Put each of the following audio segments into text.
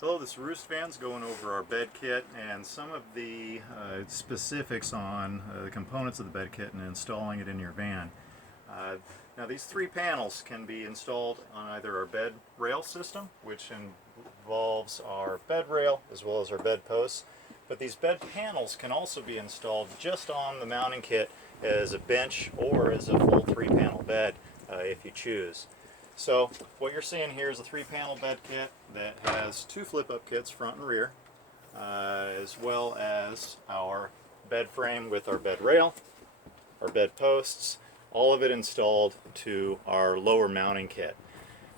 Hello, this is Roost Vans going over our bed kit and some of the specifics on the components of the bed kit and installing it in your van. Now these three panels can be installed on either our bed rail system, which involves our bed rail as well as our bed posts, but these bed panels can also be installed just on the mounting kit as a bench or as a full three-panel bed if you choose. So what you're seeing here is a three-panel bed kit that has two flip-up kits, front and rear, as well as our bed frame with our bed rail, our bed posts, all of it installed to our lower mounting kit.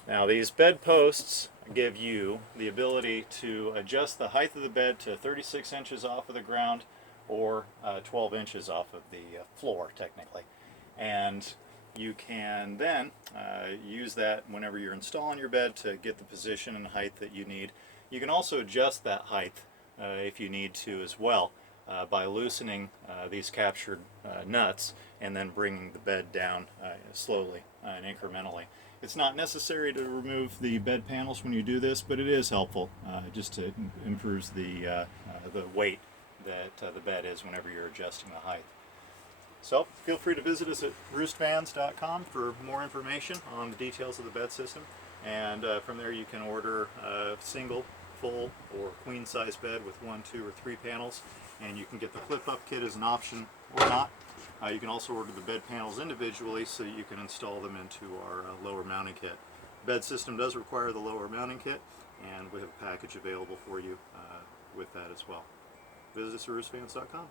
Now these bed posts give you the ability to adjust the height of the bed to 36 inches off of the ground or 12 inches off of the floor technically. And you can then use that whenever you're installing your bed to get the position and height that you need. You can also adjust that height if you need to as well by loosening these captured nuts and then bringing the bed down slowly and incrementally. It's not necessary to remove the bed panels when you do this, but it is helpful just to improves the weight that the bed is whenever you're adjusting the height. So feel free to visit us at roostvans.com for more information on the details of the bed system, and from there you can order a single, full, or queen size bed with 1, 2, or 3 panels, and you can get the flip-up kit as an option or not. You can also order the bed panels individually so you can install them into our lower mounting kit. The bed system does require the lower mounting kit, and we have a package available for you with that as well. Visit us at roostvans.com.